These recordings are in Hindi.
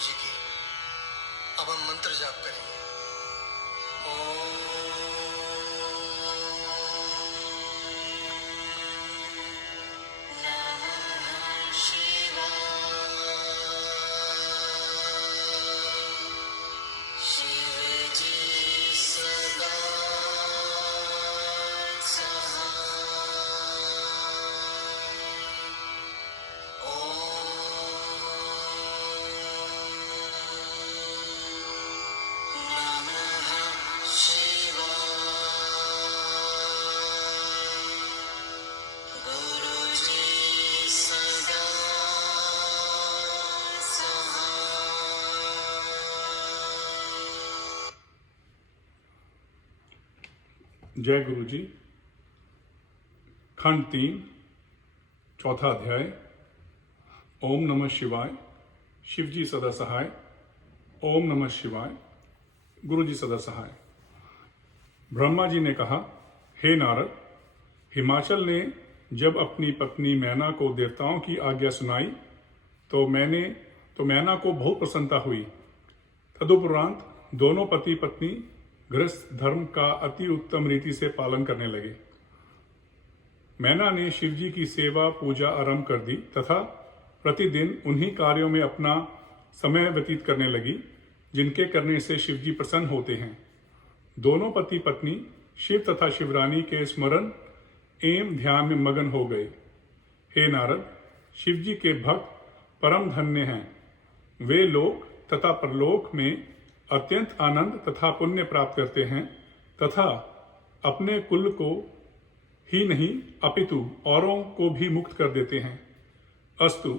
जी की। अब हम मंत्र जाप करेंगे। जय गुरु जी। खंड 3, चौथा अध्याय। ओम नमः शिवाय। शिव जी सदा सहाय। ओम नमः शिवाय। गुरु जी सदा सहाय। ब्रह्मा जी ने कहा, हे नारद, हिमाचल ने जब अपनी पत्नी मैना को देवताओं की आज्ञा सुनाई तो मैना को बहुत प्रसन्नता हुई। तदुपरांत दोनों पति पत्नी गृहस्थ धर्म का अति उत्तम रीति से पालन करने लगे। मैना ने शिव जी की सेवा पूजा आरंभ कर दी तथा प्रतिदिन उन्हीं कार्यों में अपना समय व्यतीत करने लगी जिनके करने से शिव जी प्रसन्न होते हैं। दोनों पति पत्नी शिव तथा शिवरानी के स्मरण एवं ध्यान में मगन हो गए। हे नारद, शिव जी के भक्त परम धन्य हैं। वे लोक तथा परलोक में अत्यंत आनंद तथा पुण्य प्राप्त करते हैं तथा अपने कुल को ही नहीं अपितु औरों को भी मुक्त कर देते हैं। अस्तु।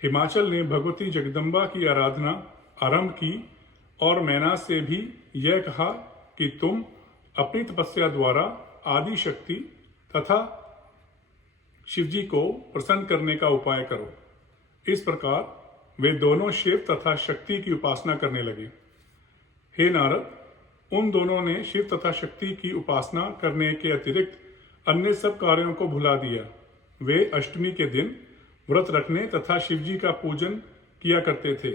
हिमाचल ने भगवती जगदम्बा की आराधना आरंभ की और मैना से भी यह कहा कि तुम अपनी तपस्या द्वारा आदि शक्ति तथा शिवजी को प्रसन्न करने का उपाय करो। इस प्रकार वे दोनों शिव तथा शक्ति की उपासना करने लगे। हे नारद, उन दोनों ने शिव तथा शक्ति की उपासना करने के अतिरिक्त अन्य सब कार्यों को भुला दिया। वे अष्टमी के दिन व्रत रखने तथा शिवजी का पूजन किया करते थे।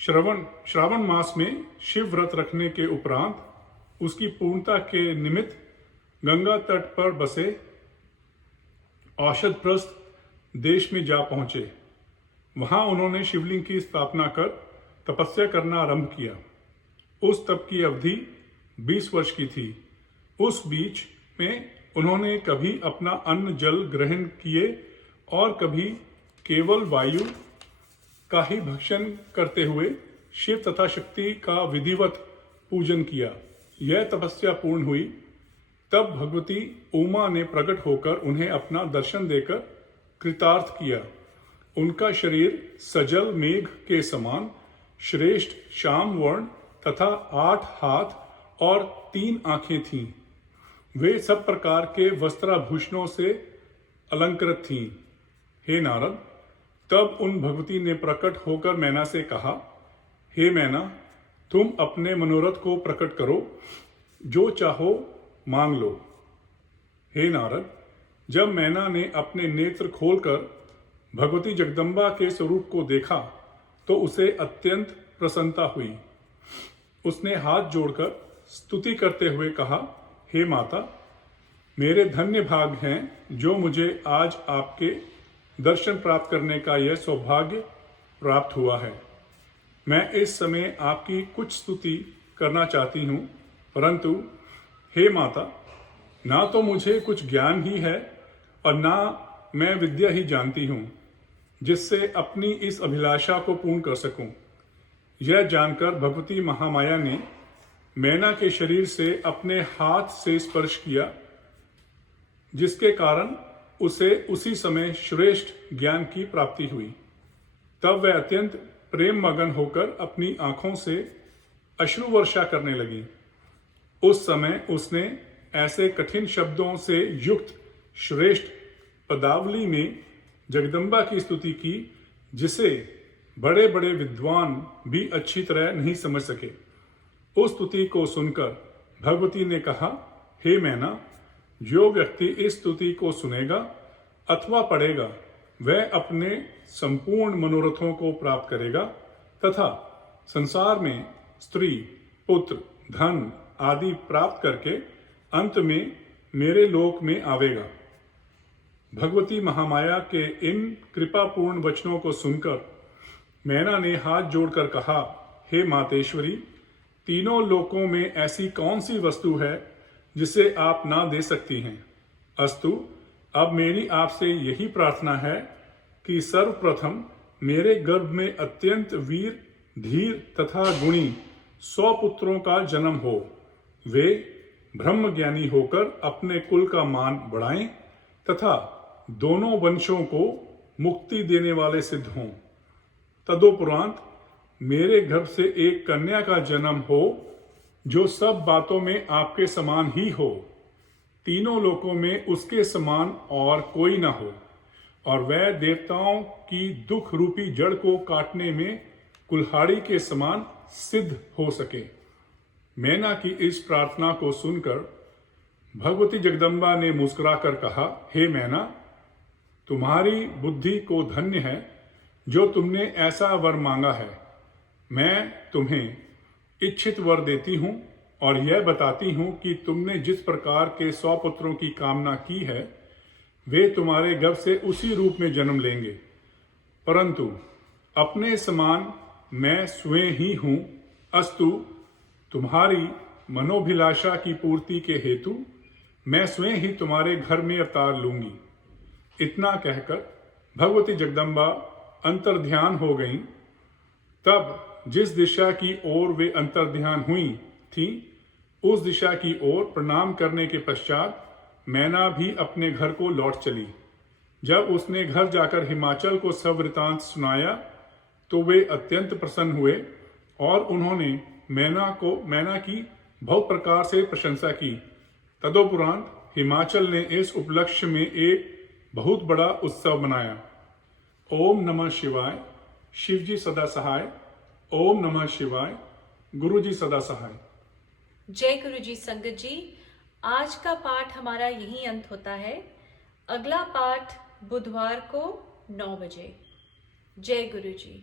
श्रावण मास में शिव व्रत रखने के उपरांत उसकी पूर्णता के निमित्त गंगा तट पर बसे औषधप्रस्थ देश में जा पहुंचे। वहां उन्होंने शिवलिंग की स्थापना कर तपस्या करना आरंभ किया। उस तप की अवधि 20 वर्ष की थी। उस बीच में उन्होंने कभी अपना अन्न जल ग्रहण किए और कभी केवल वायु का ही भक्षण करते हुए शिव तथा शक्ति का विधिवत पूजन किया। यह तपस्या पूर्ण हुई तब भगवती उमा ने प्रकट होकर उन्हें अपना दर्शन देकर कृतार्थ किया। उनका शरीर सजल मेघ के समान श्रेष्ठ श्याम वर्ण तथा 8 हाथ और 3 आंखें थीं। वे सब प्रकार के वस्त्राभूषणों से अलंकृत थीं। हे नारद, तब उन भगवती ने प्रकट होकर मैना से कहा, हे मैना, तुम अपने मनोरथ को प्रकट करो, जो चाहो मांग लो। हे नारद, जब मैना ने अपने नेत्र खोलकर भगवती जगदम्बा के स्वरूप को देखा तो उसे अत्यंत प्रसन्नता हुई। उसने हाथ जोड़कर स्तुति करते हुए कहा, हे माता, मेरे धन्य भाग हैं जो मुझे आज आपके दर्शन प्राप्त करने का यह सौभाग्य प्राप्त हुआ है। मैं इस समय आपकी कुछ स्तुति करना चाहती हूँ, परंतु हे माता, ना तो मुझे कुछ ज्ञान ही है और ना मैं विद्या ही जानती हूँ जिससे अपनी इस अभिलाषा को पूर्ण कर सकूं। यह जानकर भगवती महामाया ने मैना के शरीर से अपने हाथ से स्पर्श किया, जिसके कारण उसे उसी समय श्रेष्ठ ज्ञान की प्राप्ति हुई। तब वह अत्यंत प्रेम मगन होकर अपनी आंखों से अश्रु वर्षा करने लगी। उस समय उसने ऐसे कठिन शब्दों से युक्त श्रेष्ठ पदावली में जगदम्बा की स्तुति की जिसे बड़े बड़े विद्वान भी अच्छी तरह नहीं समझ सके। उस स्तुति को सुनकर भगवती ने कहा, हे मैना, जो व्यक्ति इस स्तुति को सुनेगा अथवा पढ़ेगा वह अपने संपूर्ण मनोरथों को प्राप्त करेगा तथा संसार में स्त्री, पुत्र, धन आदि प्राप्त करके अंत में मेरे लोक में आवेगा। भगवती महामाया के इन कृपापूर्ण वचनों को सुनकर मैना ने हाथ जोड़कर कहा, हे मातेश्वरी, तीनों लोकों में ऐसी कौन सी वस्तु है जिसे आप ना दे सकती हैं। अस्तु, अब मेरी आपसे यही प्रार्थना है कि सर्वप्रथम मेरे गर्भ में अत्यंत वीर, धीर तथा गुणी 100 पुत्रों का जन्म हो। वे ब्रह्म ज्ञानी होकर अपने कुल का मान बढ़ाएं तथा दोनों वंशों को मुक्ति देने वाले सिद्ध हों। तदोपरांत मेरे गर्भ से एक कन्या का जन्म हो जो सब बातों में आपके समान ही हो। तीनों लोकों में उसके समान और कोई न हो और वह देवताओं की दुख रूपी जड़ को काटने में कुल्हाड़ी के समान सिद्ध हो सके। मैना की इस प्रार्थना को सुनकर भगवती जगदम्बा ने मुस्कुराकर कहा, हे मैना, तुम्हारी बुद्धि को धन्य है जो तुमने ऐसा वर मांगा है। मैं तुम्हें इच्छित वर देती हूं और यह बताती हूं कि तुमने जिस प्रकार के 100 पुत्रों की कामना की है वे तुम्हारे गर्भ से उसी रूप में जन्म लेंगे, परंतु अपने समान मैं स्वयं ही हूं। अस्तु, तुम्हारी मनोभिलाषा की पूर्ति के हेतु मैं स्वयं ही तुम्हारे घर में अवतार लूंगी। इतना कहकर भगवती जगदम्बा अंतर्ध्यान हो गईं। तब जिस दिशा की ओर वे अंतर्ध्यान हुई थी उस दिशा की ओर प्रणाम करने के पश्चात मैना भी अपने घर को लौट चली। जब उसने घर जाकर हिमाचल को सब वृतांत सुनाया तो वे अत्यंत प्रसन्न हुए और उन्होंने मैना की बहुत प्रकार से प्रशंसा की। तदोपरांत हिमाचल ने इस उपलक्ष्य में एक बहुत बड़ा उत्सव मनाया। ओम नमः शिवाय। शिव जी सदा सहाय। ओम नमः शिवाय। गुरु जी सदा सहाय। जय गुरु जी। संगत जी, आज का पाठ हमारा यही अंत होता है। अगला पाठ बुधवार को 9 बजे। जय गुरु जी।